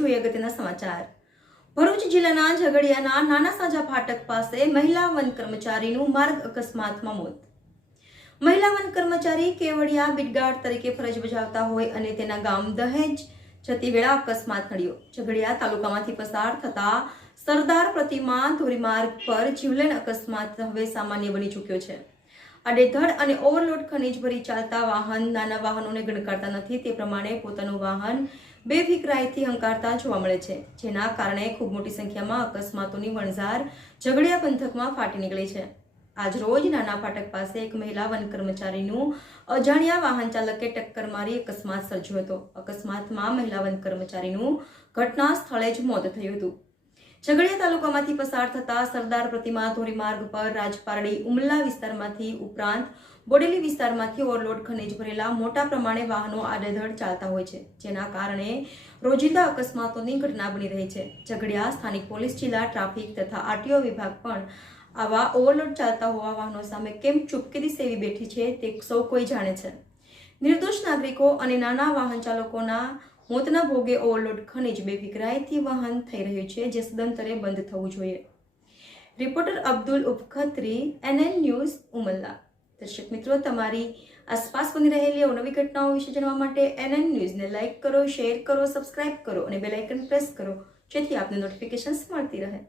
જોઈએ અગત્યના સમાચાર। ભરૂચ જિલ્લાના ઝઘડિયાના નાના સાજા ફાટક પાસે મહિલા વન કર્મચારીનું માર્ગ અકસ્માતમાં મોત। મહિલા વન કર્મચારી કેવડિયા બીટગાર્ડ તરીકે ફરજ બજાવતા હોય અને તેના ગામ દહેજ જતી વેળા અકસ્માત નડ્યો। ઝઘડિયા તાલુકામાંથી પસાર થતા સરદાર પ્રતિમા ધોરીમાર્ગ પર જીવલેણ અકસ્માત હવે સામાન્ય બની ચૂક્યો છે। આડેધડ અને ઓવરલોડ ખનીજ ભરી ચાલતા વાહન નાના વાહનોને ગણકારતા નથી, તે પ્રમાણે પોતાનું વાહન બેફિકરાઈથી હંકારતા જોવા મળે છે, જેના કારણે ખૂબ મોટી સંખ્યામાં અકસ્માતોની વણઝાર ઝઘડિયા પંથકમાં ફાટી નીકળી છે। આજ રોજ નાના ફાટક પાસે એક મહિલા વન કર્મચારીનું અજાણ્યા વાહન ચાલકે ટક્કર મારી અકસ્માત સર્જ્યો હતો। અકસ્માતમાં મહિલા વન કર્મચારીનું ઘટના સ્થળે જ મોત થયું હતું। ઝઘડિયા તાલુકામાંથી પસાર થતા સરદાર પ્રતિમા ધોરીમાર્ગ પર રાજપારડી ઉમલ્લા વિસ્તારમાંથી ઉપરાંત બોડેલી વિસ્તારમાંથી ઓવરલોડ ખનીજ ભરેલા મોટા પ્રમાણે વાહનો આડેધડ ચાલતા હોય છે, જેના કારણે રોજિંદા અકસ્માતોની ઘટના બની રહી છે। ઝઘડિયા સ્થાનિક પોલીસ, જિલ્લા ટ્રાફિક તથા આરટીઓ વિભાગ પણ આવા ઓવરલોડ ચાલતા હોવા વાહનો સામે કેમ ચૂપકેથી સેવી બેઠી છે તે સૌ કોઈ જાણે છે। નિર્દોષ નાગરિકો અને નાના વાહન ચાલકોના મોતના ભોગે ઓવરલોડ ખનીજ બેફિકરાઈથી વહન થઈ રહ્યું છે, જે સદંતરે બંધ થવું જોઈએ। Reporter Abdul Upkhatri, NN news, Umalla. દર્શક મિત્રો, તમારી આસપાસ બની રહેલી અવનવી ઘટનાઓ વિશે જાણવા માટે NN ન્યૂઝને લાઇક કરો, શેર કરો, સબસ્ક્રાઇબ કરો અને બેલ આઇકન પ્રેસ કરો, જેથી આપને નોટિફિકેશન્સ મળતી રહે।